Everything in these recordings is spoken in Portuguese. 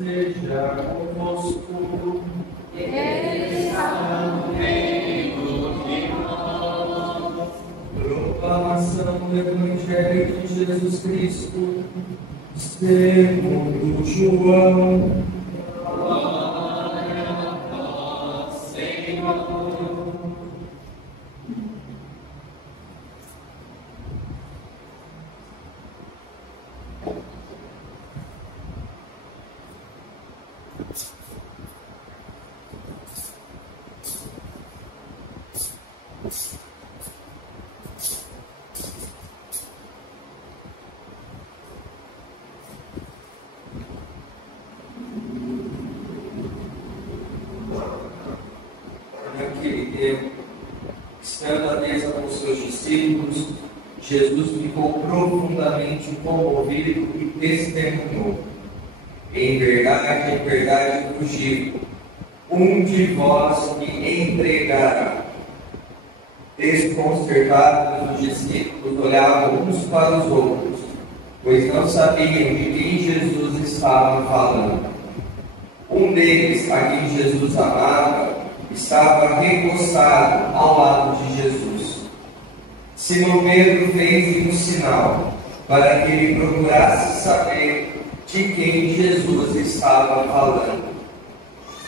Seja convosco. Ele está no meio de nós. Proclamação do Evangelho de Jesus Cristo, segundo João. Glória a vós, Senhor. Naquele tempo, estando à mesa com seus discípulos, Jesus ficou profundamente comovido e testemunhou: em verdade vos digo, um de vós me entregará. Desconcertados, os discípulos olhavam uns para os outros, pois não sabiam de quem Jesus estava falando. Um deles, a quem Jesus amava, estava recostado ao lado de Jesus. Simão Pedro fez-lhe um sinal para que ele procurasse saber de quem Jesus estava falando.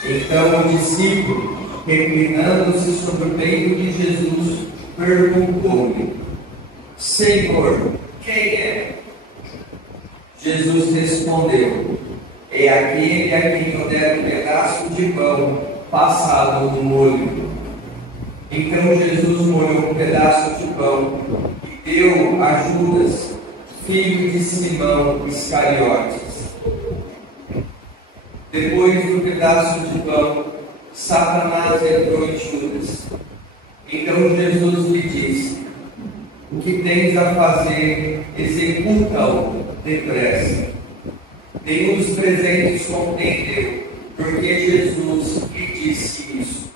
Então o discípulo, reclinando-se sobre o peito de Jesus, perguntou-lhe: Senhor, quem é? Jesus respondeu: é aquele a quem eu der um pedaço de pão passado no molho. Então Jesus molhou um pedaço de pão e deu a Judas, filho de Simão Iscariotes. Depois do pedaço de pão, Satanás entrou em Judas. Então Jesus lhe disse: o que tens a fazer, executa-o depressa. Nenhum dos presentes compreendeu porque Jesus lhe disse isso.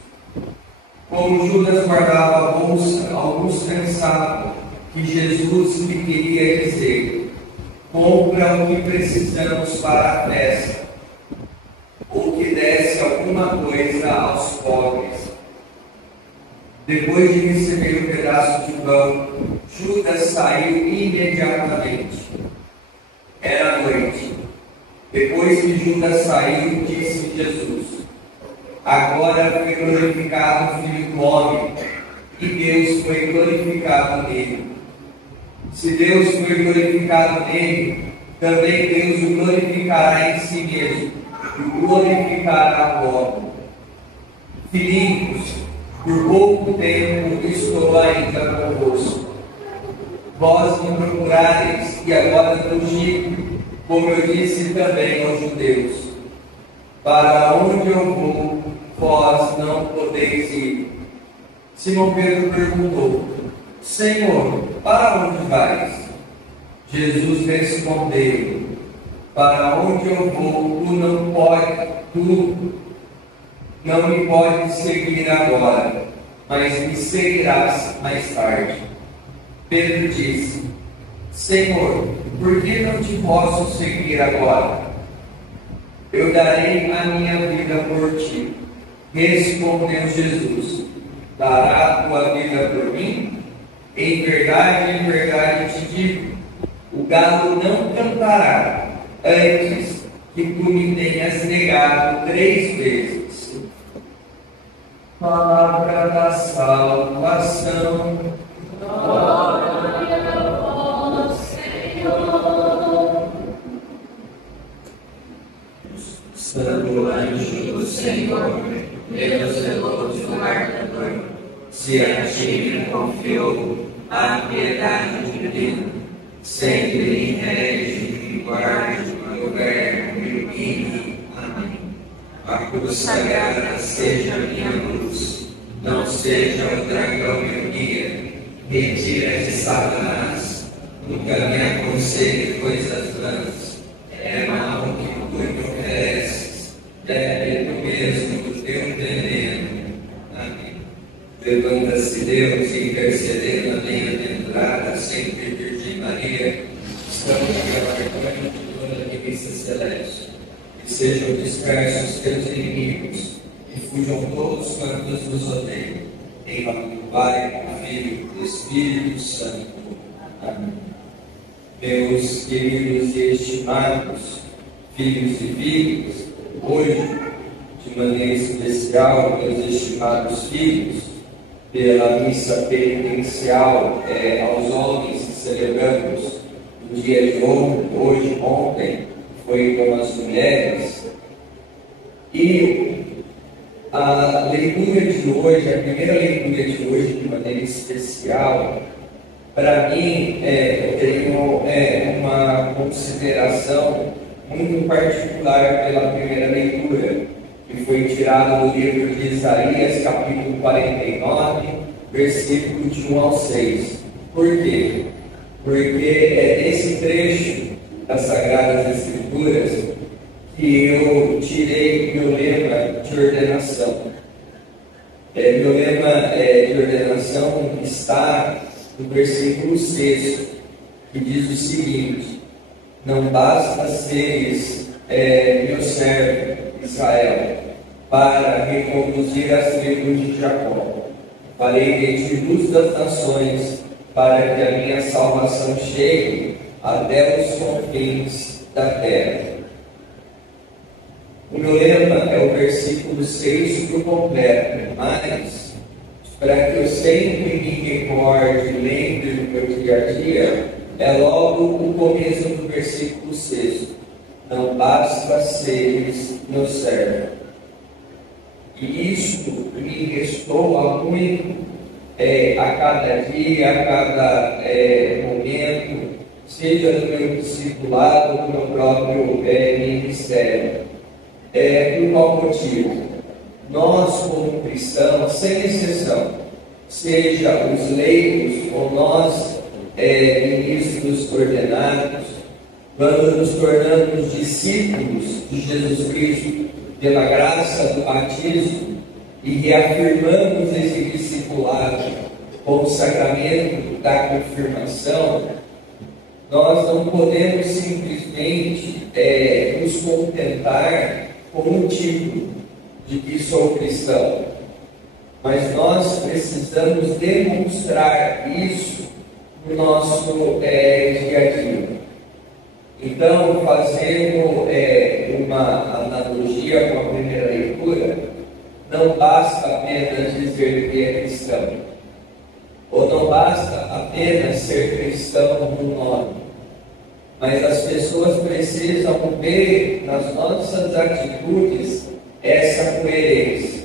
Como Judas guardava a bolsa, alguns pensavam que Jesus lhe queria dizer: compra o que precisamos para a festa, ou que desse alguma coisa aos pobres. Depois de receber um pedaço de pão, Judas saiu imediatamente. Era noite. Depois que Judas saiu, disse Jesus: agora foi glorificado o Filho do Homem, e Deus foi glorificado nele. Se Deus foi glorificado nele, também Deus o glorificará em si mesmo, e o glorificará logo. Filhinhos, por pouco tempo estou ainda convosco. Vós me procurareis, e agora vos digo, como eu disse também aos judeus: para onde eu vou, vós não podeis ir. Simão Pedro perguntou: Senhor, para onde vais? Jesus respondeu: para onde eu vou, tu não me podes seguir agora, mas me seguirás mais tarde. Pedro disse: Senhor, por que não te posso seguir agora? Eu darei a minha vida por ti. Respondeu Jesus: dará a tua vida por mim? Em verdade te digo, o galo não cantará antes que tu me tenhas negado 3 vezes. Palavra da salvação. Glória a vós, Senhor. Santo anjo do Senhor, Deus zeloso guardador, se a ti me confiou a piedade divina, sempre me rege e guarde o governo e o guie. Amém. A cruz sagrada seja minha luz, não seja o dragão meu guia. Retira de Satanás, nunca me aconselhe coisas vãs. É mal que tu me ofereces, deve tu mesmo o teu veneno. Amém. Levanta-se Deus, intercedendo a bem-aventurada sempre Virgem Maria, estamos aqui aguardando de toda a missa celeste. sejam dispersos teus inimigos, e fujam todos quantos nos odeiam. Em nome do Pai, do Filho e do Espírito Santo. Amém. Meus queridos e estimados filhos e filhas, hoje, de maneira especial, meus estimados filhos, pela missa penitencial aos homens que celebramos no dia de hoje, ontem, foi com as mulheres. E a leitura de hoje, a primeira leitura de hoje, de maneira especial, para mim, eu tenho uma consideração muito particular pela primeira leitura, que foi tirada do livro de Isaías, capítulo 49, versículo de 1 ao 6. Por quê? Porque é desse trecho das Sagradas Escrituras que eu tirei meu lema de ordenação. Meu lema de ordenação está no versículo 6, que diz o seguinte: não basta seres meu servo Israel para reconduzir as tribos de Jacó. Farei de ti luz das nações, para que a minha salvação chegue até os confins da terra. O meu lema é o versículo 6 por completo, mas para que eu sempre me recorde e lembre do meu dia a dia, é logo o começo do versículo 6. Não basta seres meu servo. E isto me ressoa muito a cada dia, a cada momento, seja no meu discipulado, no meu próprio ministério. Por qual motivo? Nós, como cristãos, sem exceção, seja os leigos ou nós, ministros ordenados, quando nos tornamos discípulos de Jesus Cristo pela graça do batismo e reafirmamos esse discipulado com o sacramento da confirmação, nós não podemos simplesmente nos contentar com um título de que sou cristão, mas nós precisamos demonstrar isso no nosso dia a dia. Então, fazendo uma analogia com a primeira leitura, não basta apenas dizer que é cristão, ou não basta apenas ser cristão no nome, mas as pessoas precisam ver nas nossas atitudes essa coerência.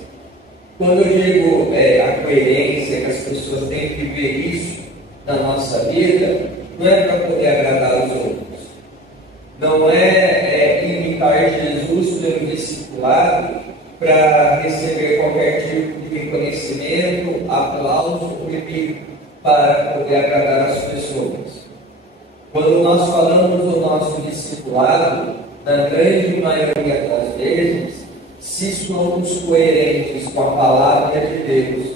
Quando eu digo a coerência, que as pessoas têm que ver isso na nossa vida, não é para poder agradar os outros, não é imitar Jesus pelo discipulado para receber qualquer tipo de reconhecimento, aplauso ou repito, para poder agradar as pessoas. Quando nós falamos do nosso discipulado, na grande maioria das vezes, se somos coerentes com a palavra de Deus,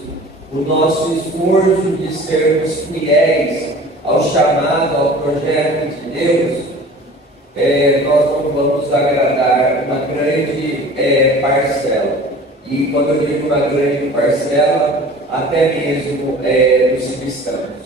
o nosso esforço de sermos fiéis ao chamado, ao projeto de Deus, nós não vamos agradar uma grande parcela. E quando eu digo uma grande parcela, até mesmo dos cristãos.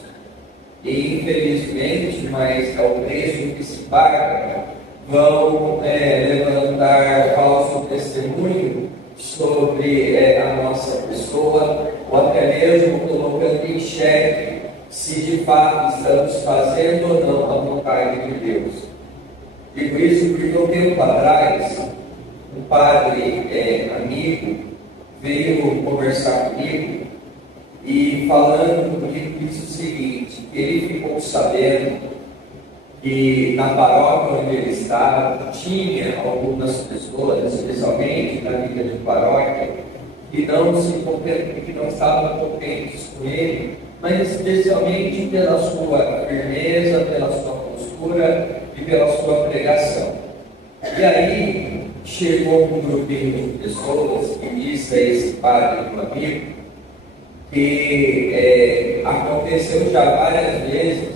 E infelizmente, mas é o preço que se paga, vão levantar falso testemunho sobre a nossa pessoa, ou até mesmo colocando em xeque se de fato estamos fazendo ou não a vontade de Deus. Digo isso porque um tempo atrás, um padre amigo veio conversar comigo e falando comigo disse o seguinte: ele ficou sabendo que na paróquia onde ele estava tinha algumas pessoas, especialmente na vida de paróquia, que não estavam contentes com ele, mas especialmente pela sua firmeza, pela sua postura e pela sua pregação. E aí chegou um grupinho de pessoas que disse a esse padre, um amigo, que aconteceu já várias vezes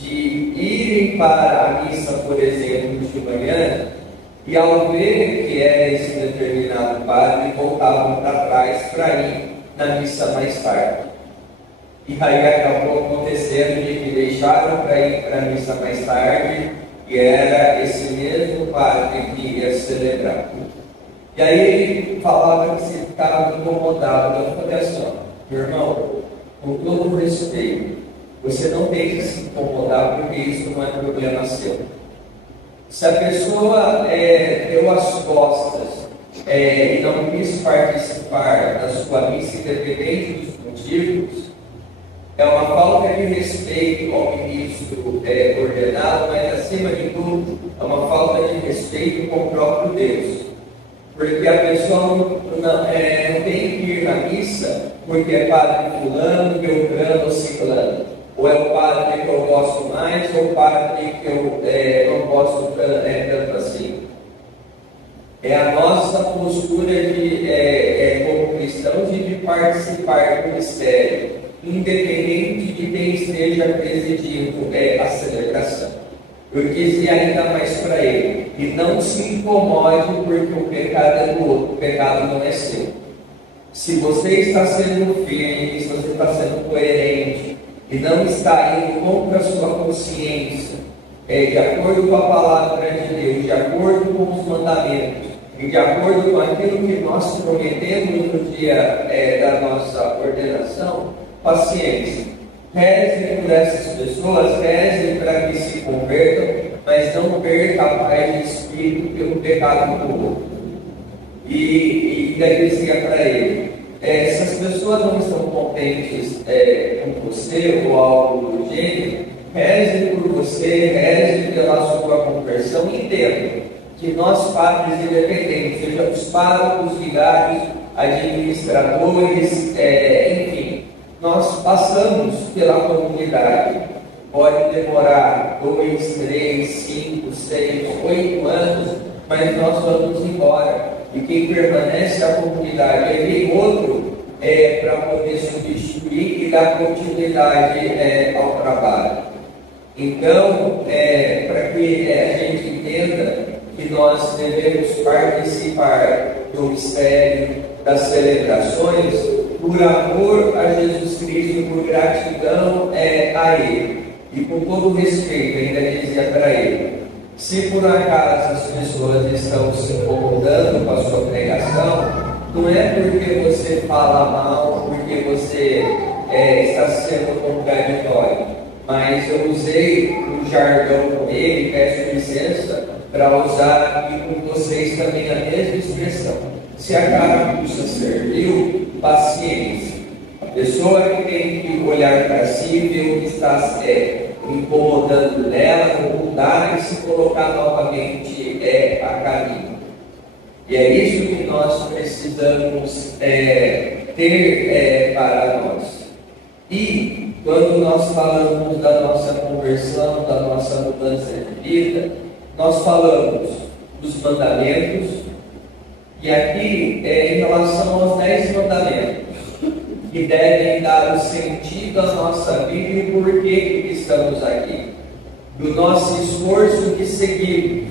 de irem para a missa, por exemplo, de manhã, E ao ver que era esse determinado padre, voltavam para trás para ir na missa mais tarde. E aí acabou acontecendo de que deixaram para ir para a missa mais tarde, e era esse mesmo padre que ia celebrar. E aí ele falava que se ficava incomodado. Eu falei assim, meu irmão, com todo respeito, você não tem que se incomodar, porque isso não é problema seu. Se a pessoa deu as costas e não quis participar da sua missa, independente dos motivos, é uma falta de respeito ao ministro ordenado, mas acima de tudo, é uma falta de respeito com o próprio Deus. Porque a pessoa não tem que ir na missa porque é padre fulano, beltrano ou ciclano. Ou é o padre que eu gosto mais, ou o padre que eu não gosto tanto assim. É a nossa postura como cristãos de participar do mistério, independente de quem esteja presidindo a celebração. Eu dizia ainda mais para ele, e não se incomode porque o pecado é do outro, o pecado não é seu. Se você está sendo firme, se você está sendo coerente, e não está indo contra a sua consciência, de acordo com a palavra de Deus, de acordo com os mandamentos, e de acordo com aquilo que nós prometemos no dia da nossa ordenação, paciência. Reze por essas pessoas, reze para que se convertam, mas não perca a paz de espírito pelo pecado do outro. E daí dizia para ele, se as pessoas não estão contentes com você ou algo do gênero, reze por você, reze pela sua conversão, e entenda que nós, padres independentes, seja os párocos, vigários, administradores, enfim, nós passamos pela comunidade. Pode demorar 2, 3, 5, 6, 8 anos, mas nós vamos embora. E quem permanece à comunidade vem outro para poder substituir e dar continuidade ao trabalho. Então, para que a gente entenda que nós devemos participar do mistério, das celebrações, por amor a Jesus Cristo, por gratidão a Ele. E com todo respeito, ainda dizia para ele, se por acaso as pessoas estão se incomodando com a sua pregação, não é porque você fala mal, porque você está sendo contraditório, mas eu usei um jargão com ele, peço licença para usar aqui com vocês também a mesma expressão. Se a carapuça serviu, paciência. A pessoa que tem que olhar para si, ver o que está incomodando nela, mudar e se colocar novamente a caminho. E é isso que nós precisamos ter para nós. E quando nós falamos da nossa conversão, da nossa mudança de vida, nós falamos dos mandamentos, e aqui em relação aos 10 mandamentos, que devem dar o sentido à nossa vida e por que estamos aqui, do nosso esforço de seguir.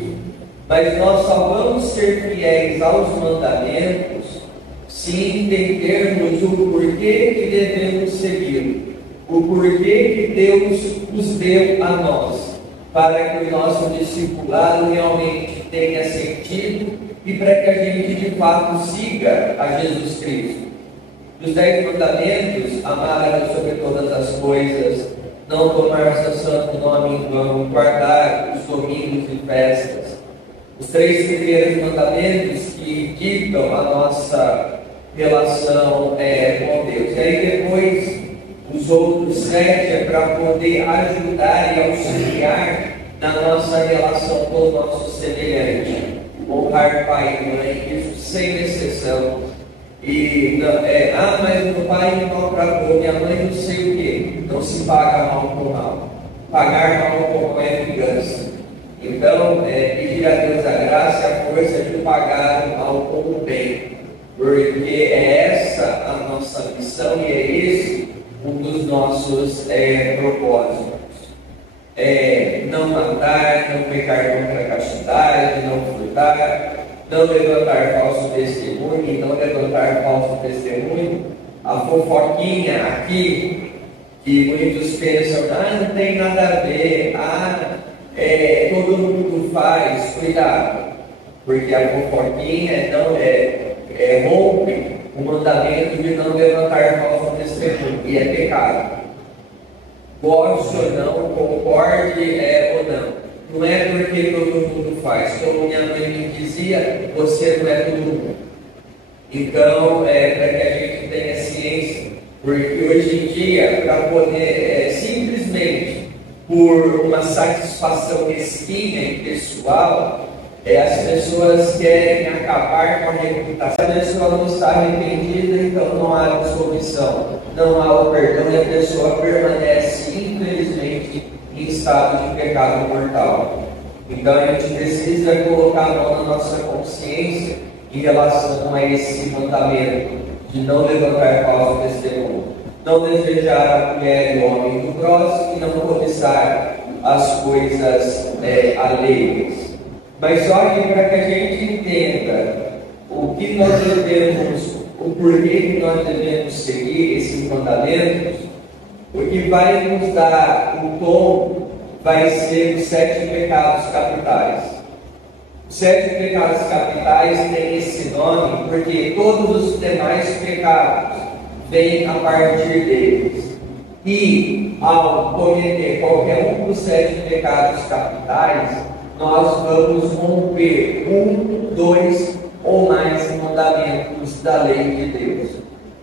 Mas nós só vamos ser fiéis aos mandamentos se entendermos o porquê que devemos seguir, o porquê que Deus os deu a nós, para que o nosso discipulado realmente tenha sentido e para que a gente de fato siga a Jesus Cristo. Dos 10 mandamentos, amar a Deus sobre todas as coisas, não tomar seu santo nome em vão, guardar os domingos e festas. Os 3 primeiros mandamentos que ditam a nossa relação com Deus. E aí depois, os outros 7 é para poder ajudar e auxiliar na nossa relação com o nosso semelhante. Honrar pai e mãe, isso sem exceção. E mas meu pai me maltratou, minha mãe não sei o que. Não se paga mal com mal. Pagar mal com mal é vingança. Então, pedir a Deus a graça e a força de pagar o mal com o bem. Porque é essa a nossa missão e é esse um dos nossos propósitos. Não matar, não pecar contra a castidade, não furtar, furtar, não levantar falso testemunho e não levantar falso testemunho. A fofoquinha aqui, que muitos pensam, não tem nada a ver, todo mundo faz, cuidado, porque a fofoquinha rompe o mandamento de não levantar falso testemunho, e é pecado. Goste ou não, concorde ou não. Não é porque todo mundo faz. Como minha mãe me dizia, você não é todo mundo. Então, para que a gente tenha ciência, porque hoje em dia, para poder, simplesmente por uma satisfação mesquinha e pessoal, as pessoas querem acabar com a reputação. Se a pessoa não está arrependida, então não há absolvição, não há o perdão e a pessoa permanece, infelizmente, em estado de pecado mortal. Então a gente precisa colocar a mão na nossa consciência em relação a esse mandamento de não levantar falso testemunho, não desejar a mulher e o homem do próximo e não cobiçar as coisas alheias. Mas só que para que a gente entenda o que nós devemos, o porquê que nós devemos seguir esses mandamentos, o que vai nos dar o tom vai ser os 7 pecados capitais. Os 7 pecados capitais têm esse nome porque todos os demais pecados vêm a partir deles. E ao cometer qualquer um dos 7 pecados capitais, nós vamos romper 1, 2 ou mais mandamentos da lei de Deus.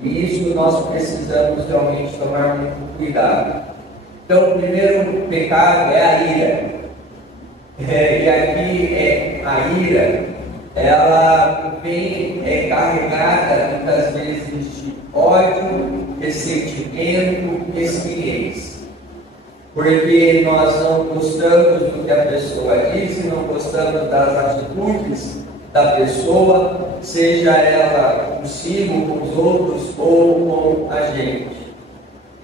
E isso nós precisamos realmente tomar muito cuidado. Então, o primeiro pecado é a ira. E aqui a ira, ela vem carregada muitas vezes de ódio, ressentimento, mesquinhez. Porque nós não gostamos do que a pessoa diz, não gostamos das atitudes da pessoa, seja ela consigo, com os outros ou com a gente.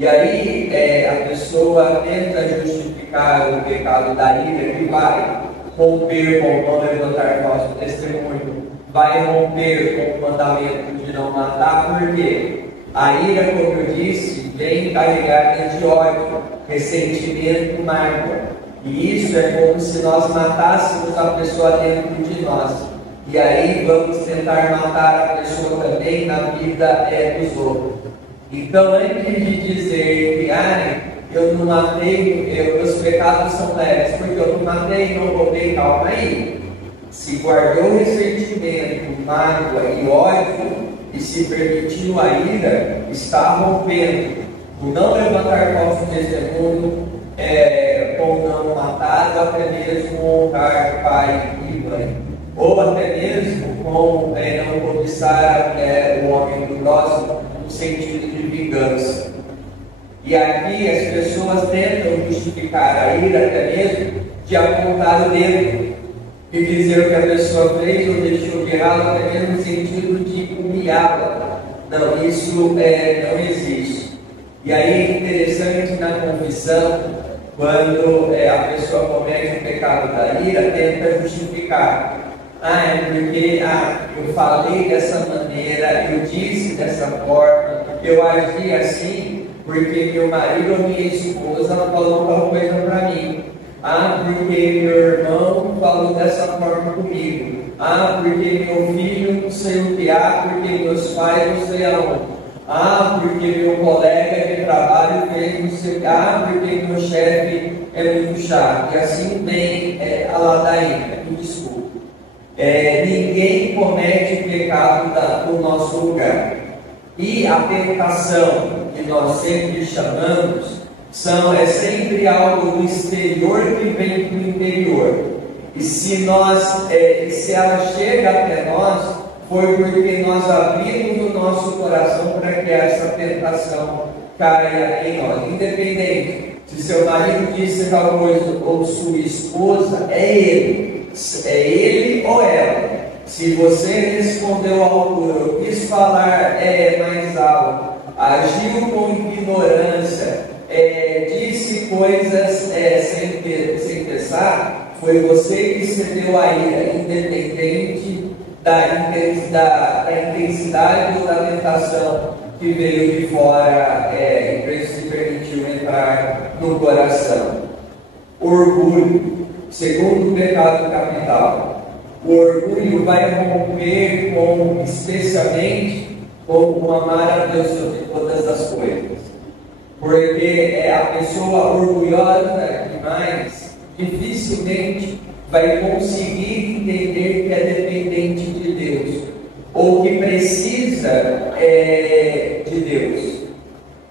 E aí a pessoa tenta justificar o pecado da ira, que vai romper com o não levantar falso testemunho, vai romper com o mandamento de não matar, porque a ira, como eu disse, vem carregada de ódio, ressentimento, mágoa. E isso é como se nós matássemos a pessoa dentro de nós. E aí vamos tentar matar a pessoa também na vida dos outros. Então, antes de dizer que eu não matei, meus pecados são leves, porque eu não matei, não roubei, calma aí. Se guardou ressentimento, mágoa e ódio, e se permitiu a ira, está rompendo. O não levantar falso testemunho, ou não matar, ou até mesmo honrar pai e mãe. Ou até mesmo com não cobiçar o homem do próximo, no sentido de vingança. E aqui as pessoas tentam justificar a ira até mesmo de apontar o dedo e dizer o que a pessoa fez ou deixou de errado, até mesmo no sentido de humilhá-la. Não, isso não existe. E aí é interessante na confissão, quando a pessoa comete o pecado da ira, tenta justificar. É porque eu falei dessa maneira, eu disse dessa forma, eu agi assim, porque meu marido ou minha esposa falou uma coisa para mim. Porque meu irmão falou dessa forma comigo. Porque meu filho não sei o que porque meus pais não sei aonde. Porque meu colega de trabalho fez não sei o que. Porque meu chefe é muito chato. E assim vem a ladainha, me desculpa. Ninguém comete pecado do nosso lugar. E a tentação que nós sempre chamamos é sempre algo do exterior que vem do interior. E se ela chega até nós, foi porque nós abrimos o nosso coração para que essa tentação caia em nós. Independente se seu marido disse tal coisa ou sua esposa, é ele ou ela. Se você respondeu à altura, ou quis falar mais alto, agiu com ignorância, disse coisas sem pensar, foi você que cedeu a ira, independente da intensidade ou da tentação que veio de fora e se permitiu entrar no coração. Orgulho, segundo pecado capital. O orgulho vai romper especialmente com o amar a Deus sobre todas as coisas. Porque a pessoa orgulhosa demais dificilmente vai conseguir entender que é dependente de Deus ou que precisa de Deus.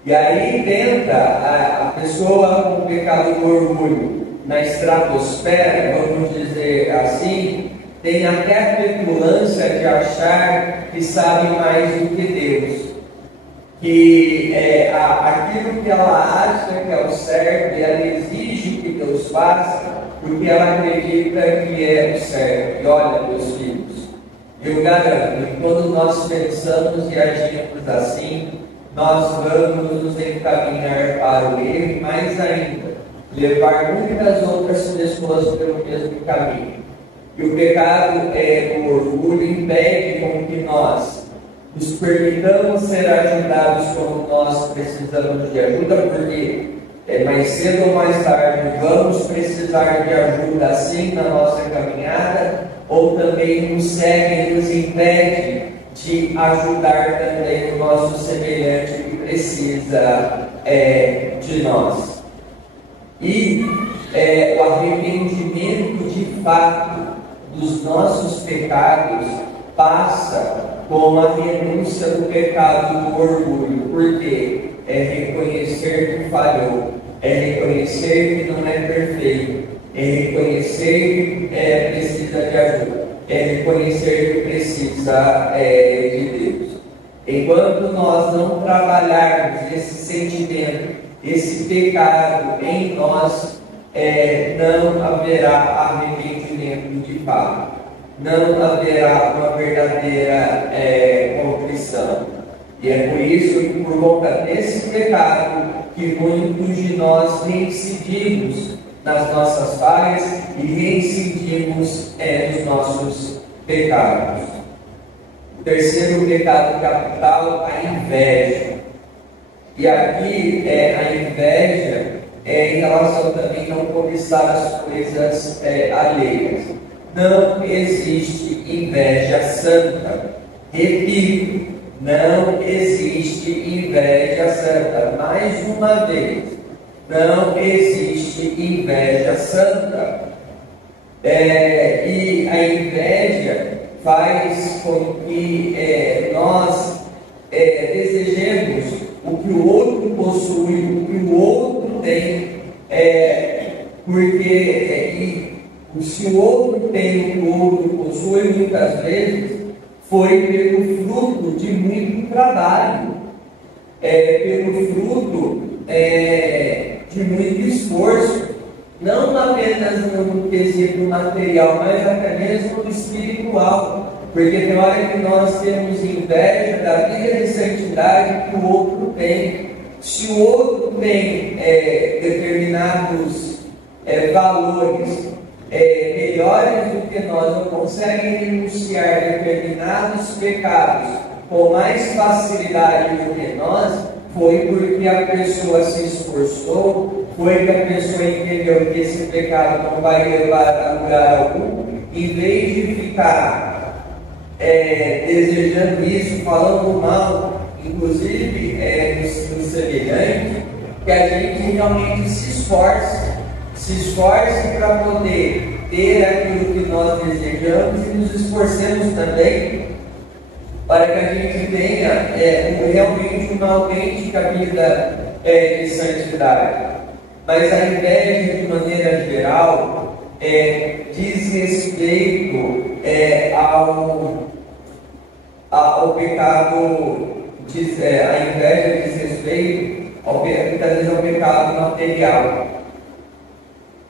E aí tenta a pessoa com o pecado do orgulho na estratosfera, vamos dizer assim, tem até a petulância de achar que sabe mais do que Deus, que aquilo que ela acha que é o certo, e ela exige que Deus faça, porque ela acredita que é o certo. E olha, meus filhos, eu garanto que quando nós pensamos e agimos assim, nós vamos nos encaminhar para o erro e mais ainda, levar muitas outras pessoas pelo mesmo caminho. E o pecado do orgulho impede com que nós nos permitamos ser ajudados quando nós precisamos de ajuda, porque mais cedo ou mais tarde vamos precisar de ajuda assim na nossa caminhada, ou também nos segue e nos impede de ajudar também o nosso semelhante que precisa de nós. E o arrependimento de fato dos nossos pecados passa com a renúncia do pecado do orgulho, porque é reconhecer que falhou, é reconhecer que não é perfeito, é reconhecer que precisa de ajuda, é reconhecer que precisa de Deus. Enquanto nós não trabalharmos esse sentimento, esse pecado em nós, não haverá arrependimento de fato, não haverá uma verdadeira contrição. E é por isso que, por conta desse pecado, que muitos de nós reincidimos nas nossas falhas e reincidimos nos nossos pecados. O terceiro pecado capital, a inveja. E aqui a inveja em relação também a não cobiçar as coisas alheias. Não existe inveja santa. Repito, não existe inveja santa. Mais uma vez, não existe inveja santa. E a inveja faz com que nós desejemos o que o outro possui, o que o outro tem, porque se o outro tem o que o outro possui, muitas vezes foi pelo fruto de muito trabalho, pelo fruto de muito esforço, não apenas no quesito material, mas até mesmo no espiritual. Porque tem hora que nós temos inveja da vida de santidade que o outro tem. Se o outro tem determinados valores melhores do que nós, não conseguem renunciar determinados pecados com mais facilidade do que nós, foi porque a pessoa se esforçou, foi que a pessoa entendeu que esse pecado não vai levar a lugar algum, em vez de ficar desejando isso, falando mal, inclusive no semelhante, que a gente realmente se esforce para poder ter aquilo que nós desejamos e nos esforcemos também para que a gente tenha realmente uma autêntica vida de santidade. Mas a inveja, de maneira geral, diz respeito ao pecado, a inveja diz respeito muitas vezes ao pecado material,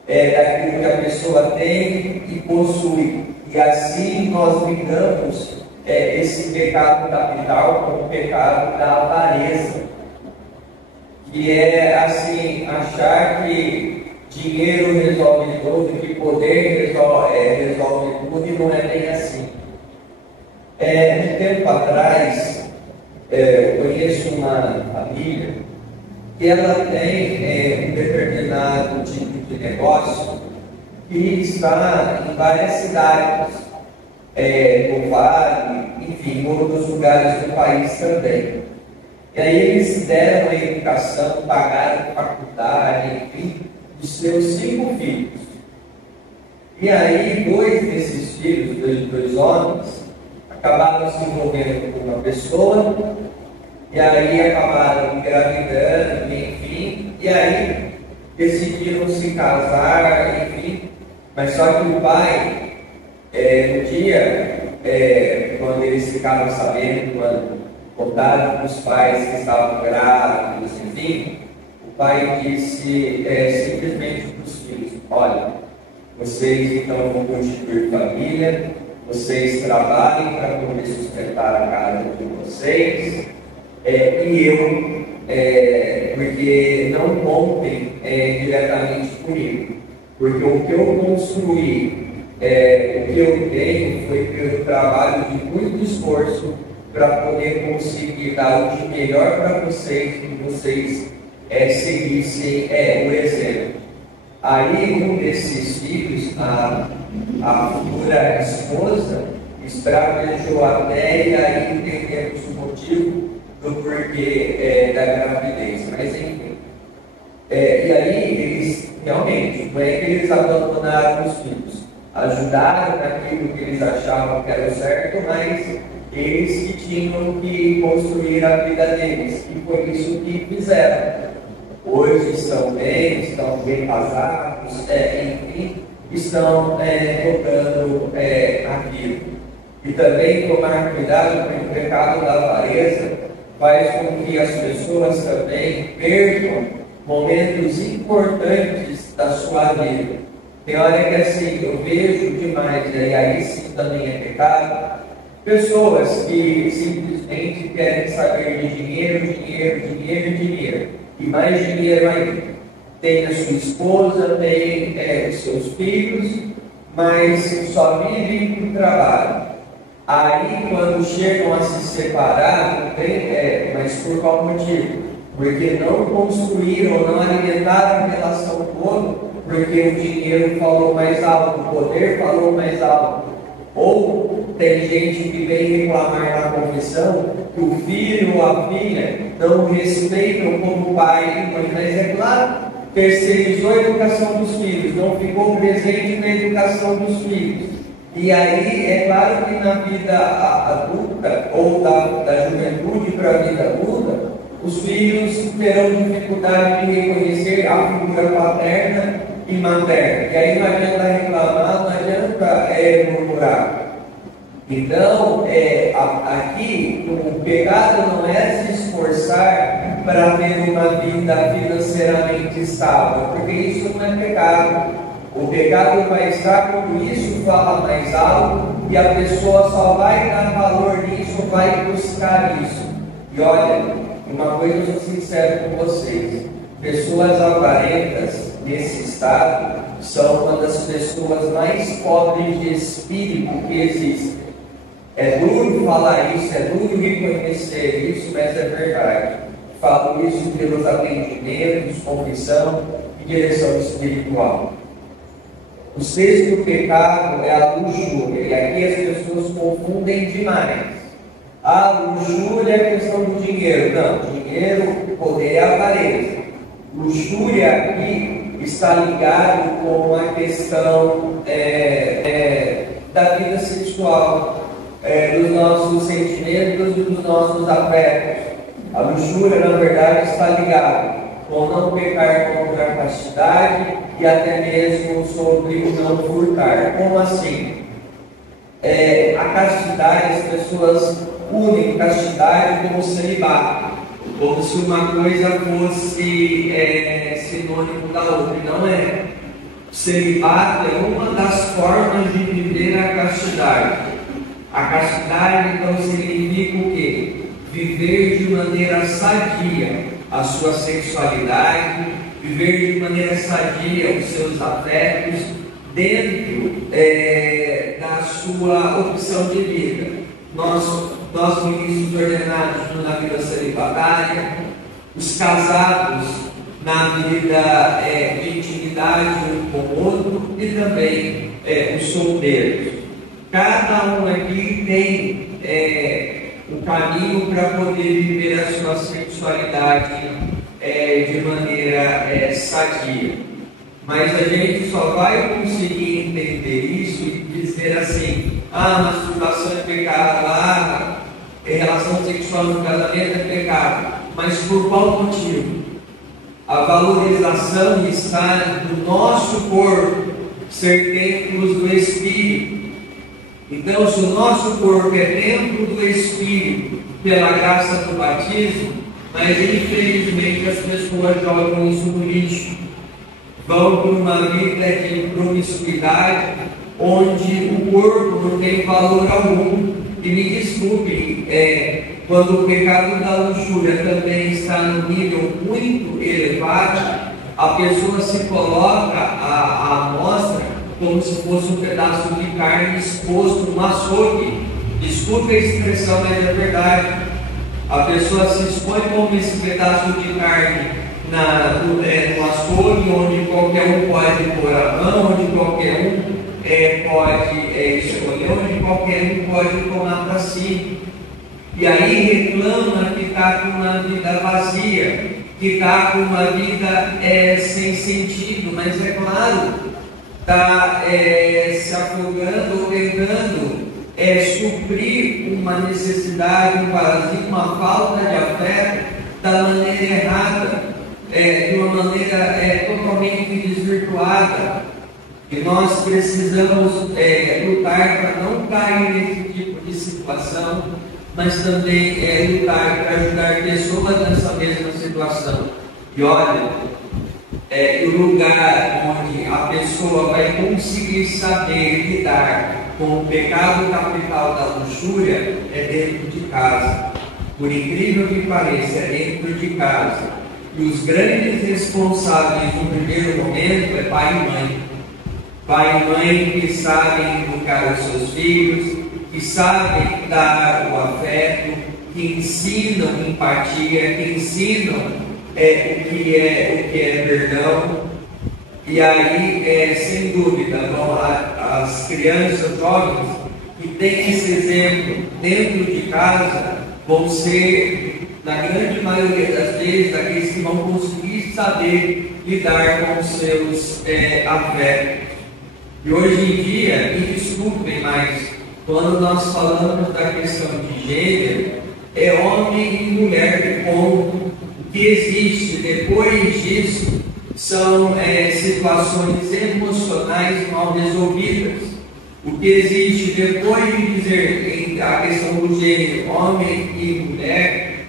daquilo que a pessoa tem e possui, e assim nós ligamos esse pecado capital com o pecado da avareza, que é assim, achar que dinheiro resolve tudo, que poder resolve tudo, e não é bem assim. Um tempo atrás, eu conheço uma família que ela tem um determinado tipo de negócio que está em várias cidades, no Vale, enfim, em outros lugares do país também. E aí eles deram a educação, pagaram faculdade, enfim, dos seus 5 filhos. E aí 2 desses filhos, dois homens, acabaram se envolvendo com uma pessoa, e aí acabaram engravidando, enfim, e aí decidiram se casar, enfim, mas só que o pai, no dia, quando eles ficaram sabendo, quando contaram para os pais que estavam grávidos, enfim, o pai disse simplesmente para os filhos: olha, vocês então vão constituir família, vocês trabalhem para poder sustentar a casa de vocês, e eu, porque não contem diretamente comigo, porque o que eu construí, o que eu tenho foi pelo trabalho de muito esforço para poder conseguir dar o de melhor para vocês, que vocês seguissem o exemplo. Aí um desses filhos, a futura esposa, esbravejou até, e aí entendemos o motivo do porquê da gravidez, mas enfim. E aí eles, realmente, não é que eles abandonaram os filhos, ajudaram naquilo que eles achavam que era o certo, mas eles que tinham que construir a vida deles, e foi isso que fizeram. Hoje estão bem casados, enfim, estão tocando aquilo. E também tomar cuidado, porque o pecado da avareza faz com que as pessoas também percam momentos importantes da sua vida. Tem hora que assim, eu vejo demais, e aí sim também é pecado, pessoas que simplesmente querem saber de dinheiro, e mais dinheiro ainda. Tem a sua esposa, tem os seus filhos, mas só vivem por trabalho. Aí, quando chegam a se separar, não tem, mas por qual motivo? Porque não construíram, não alimentaram a relação toda, porque o dinheiro falou mais alto, o poder falou mais alto. Ou tem gente que vem reclamar na confissão que o filho ou a filha não respeitam como pai e mãe, mas é claro, terceirizou a educação dos filhos, não ficou presente na educação dos filhos. E aí é claro que na vida adulta, ou da juventude para a vida adulta, os filhos terão dificuldade de reconhecer a figura paterna e materna. E aí não adianta reclamar, não adianta murmurar. Então, aqui, o pecado não é se esforçar para ter uma vida financeiramente estável, porque isso não é pecado. O pecado vai estar quando isso fala mais alto e a pessoa só vai dar valor nisso, vai buscar isso. E olha, uma coisa eu sou sincero com vocês: pessoas avarentas nesse estado são uma das pessoas mais pobres de espírito que existem. É duro falar isso, é duro reconhecer isso, mas é verdade. Falo isso pelos atendimentos, confissão e direção espiritual. O sexto pecado é a luxúria, e aqui as pessoas confundem demais. A luxúria é questão do dinheiro. Não, dinheiro, poder é avareza. Luxúria aqui está ligado com a questão da vida sexual, dos nossos sentimentos e dos nossos afetos. A luxúria, na verdade, está ligada com não pecar contra a castidade e até mesmo sobre o não furtar. Como assim? A castidade, as pessoas unem castidade como celibato, como se uma coisa fosse sinônimo da outra, e não é. Celibato é uma das formas de viver a castidade. A castidade, então, significa o quê? Viver de maneira sadia a sua sexualidade, viver de maneira sadia os seus afetos dentro da sua opção de vida. Nós ministros ordenados na vida celibatária, os casados na vida de intimidade um com o outro e também os solteiros. Cada um aqui tem um caminho para poder viver a sua sexualidade de maneira sadia. Mas a gente só vai conseguir entender isso e dizer assim: masturbação é pecado, relação sexual no casamento é pecado. Mas por qual motivo? A valorização está no nosso corpo ser templos do Espírito. Então, se o nosso corpo é templo do Espírito pela graça do batismo, mas infelizmente as pessoas jogam isso no lixo, vão por uma vida de promiscuidade, onde o corpo não tem valor algum. E me desculpem, quando o pecado da luxúria também está num nível muito elevado, a pessoa se coloca à mostra como se fosse um pedaço de carne exposto no açougue. Desculpe a expressão, mas é verdade. A pessoa se expõe como esse pedaço de carne no açougue, onde qualquer um pode pôr a mão, onde qualquer um pode escolher, onde qualquer um pode tomar para si. E aí reclama que está com uma vida vazia, que está com uma vida sem sentido, mas é claro, está se afogando ou tentando suprir uma necessidade, um vazio, uma falta de afeto da maneira errada, de uma maneira totalmente desvirtuada. E nós precisamos lutar para não cair nesse tipo de situação, mas também lutar para ajudar pessoas nessa mesma situação. E olha, o lugar onde a pessoa vai conseguir saber lidar com o pecado capital da luxúria é dentro de casa. Por incrível que pareça, é dentro de casa. E os grandes responsáveis no primeiro momento é pai e mãe. Pai e mãe que sabem educar os seus filhos, que sabem dar o afeto, que ensinam empatia, que ensinam o que é perdão. E aí, sem dúvida, as crianças jovens que têm esse exemplo dentro de casa vão ser, na grande maioria das vezes, aqueles que vão conseguir saber lidar com os seus afetos. E hoje em dia, me desculpem, mas quando nós falamos da questão de gênero, é homem e mulher de ponto. O que existe depois disso são situações emocionais mal resolvidas. O que existe depois de dizer a questão do gênero, homem e mulher,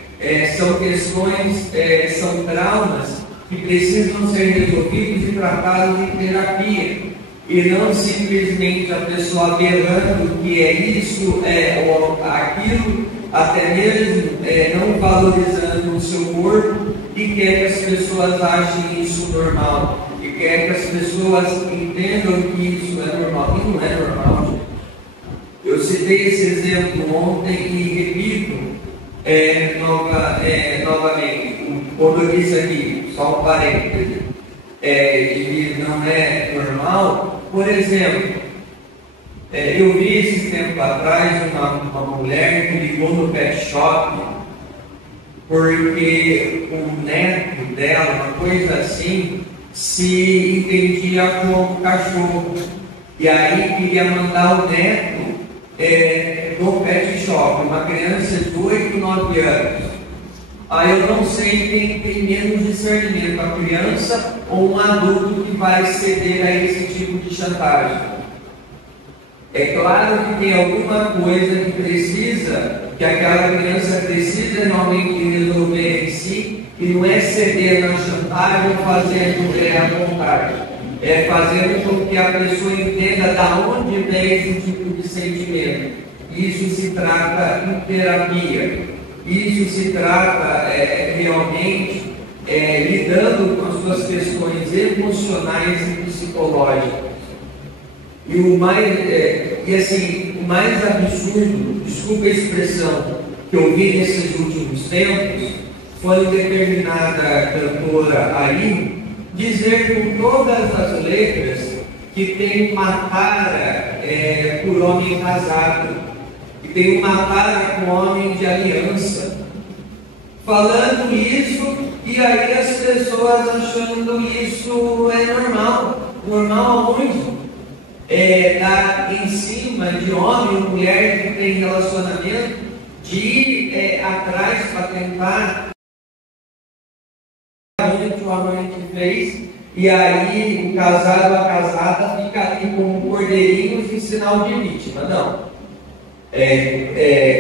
são questões, são traumas que precisam ser resolvidos e tratados em terapia. E não simplesmente a pessoa berrando que é isso, ou aquilo, até mesmo não valorizando o seu corpo, e quer que as pessoas achem isso normal, e quer que as pessoas entendam que isso é normal. E não é normal, gente. Eu citei esse exemplo ontem e repito novamente, quando eu disse aqui, só um parênteses, que não é normal. Por exemplo, eu vi esse tempo atrás uma mulher que ligou no pet shop porque o neto dela, uma coisa assim, se entendia como cachorro. E aí queria mandar o neto no pet shop, uma criança de 8, 9 anos. Aí eu não sei quem tem menos discernimento, a criança ou um adulto que vai ceder a esse tipo de chantagem. É claro que tem alguma coisa que aquela criança precisa realmente resolver em si, e não é ceder na chantagem fazendo a vontade. É fazendo com que a pessoa entenda da onde vem esse tipo de sentimento. Isso se trata em terapia. Isso se trata realmente lidando com as suas questões emocionais e psicológicas. E o mais absurdo, desculpa a expressão, que eu vi nesses últimos tempos, foi determinada cantora aí dizer com todas as letras que tem uma tara por homem casado, que tem uma tara com homem de aliança, falando isso, e aí as pessoas achando isso normal. Normal aonde? Em cima de homem ou mulher que tem relacionamento, de ir atrás para tentar que o amante fez, e aí o casado ou a casada fica ali como cordeirinhos em sinal de vítima. Não.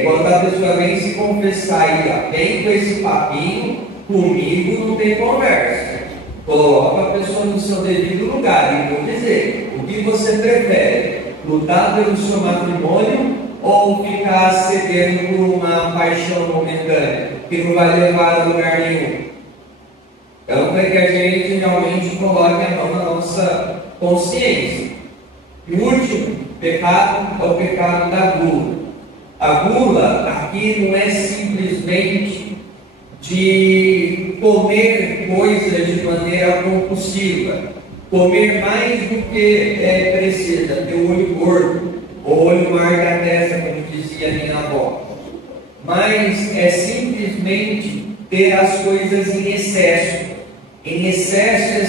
Quando a pessoa vem se confessar e vem com esse papinho, comigo não tem conversa. Coloca a pessoa no seu devido lugar. E vou dizer, o que você prefere? Lutar pelo seu matrimônio ou ficar cedendo por uma paixão momentânea que não vai levar a lugar nenhum? Então é que a gente realmente coloque a mão na nossa consciência. E o último pecado é o pecado da gula. A gula aqui não é simplesmente de comer coisas de maneira compulsiva, comer mais do que precisa, ter o olho gordo, ou olho marca a testa, como dizia minha avó. Mas é simplesmente ter as coisas em excesso. Em excesso,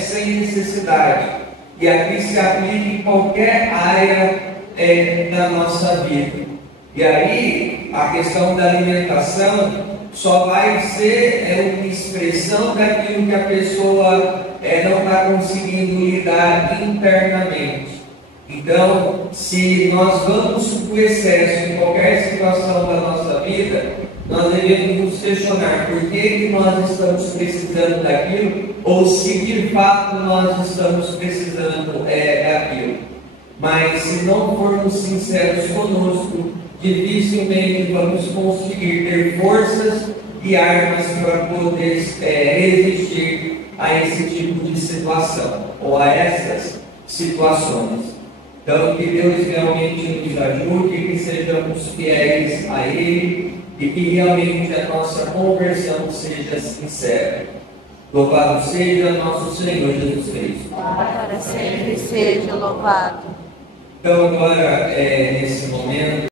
sem necessidade. E aqui se aplica em qualquer área da nossa vida. E aí, a questão da alimentação só vai ser uma expressão daquilo que a pessoa não está conseguindo lidar internamente. Então, se nós vamos com excesso em qualquer situação da nossa vida, nós devemos nos questionar por que nós estamos precisando daquilo, ou se de fato nós estamos precisando daquilo. Mas se não formos sinceros conosco, dificilmente vamos conseguir ter forças e armas para poder resistir a esse tipo de situação, ou a essas situações. Então, que Deus realmente nos ajude, que sejamos fiéis a Ele e que realmente a nossa conversão seja sincera. Louvado seja nosso Senhor Jesus Cristo. Para sempre seja louvado. Então, agora, nesse momento,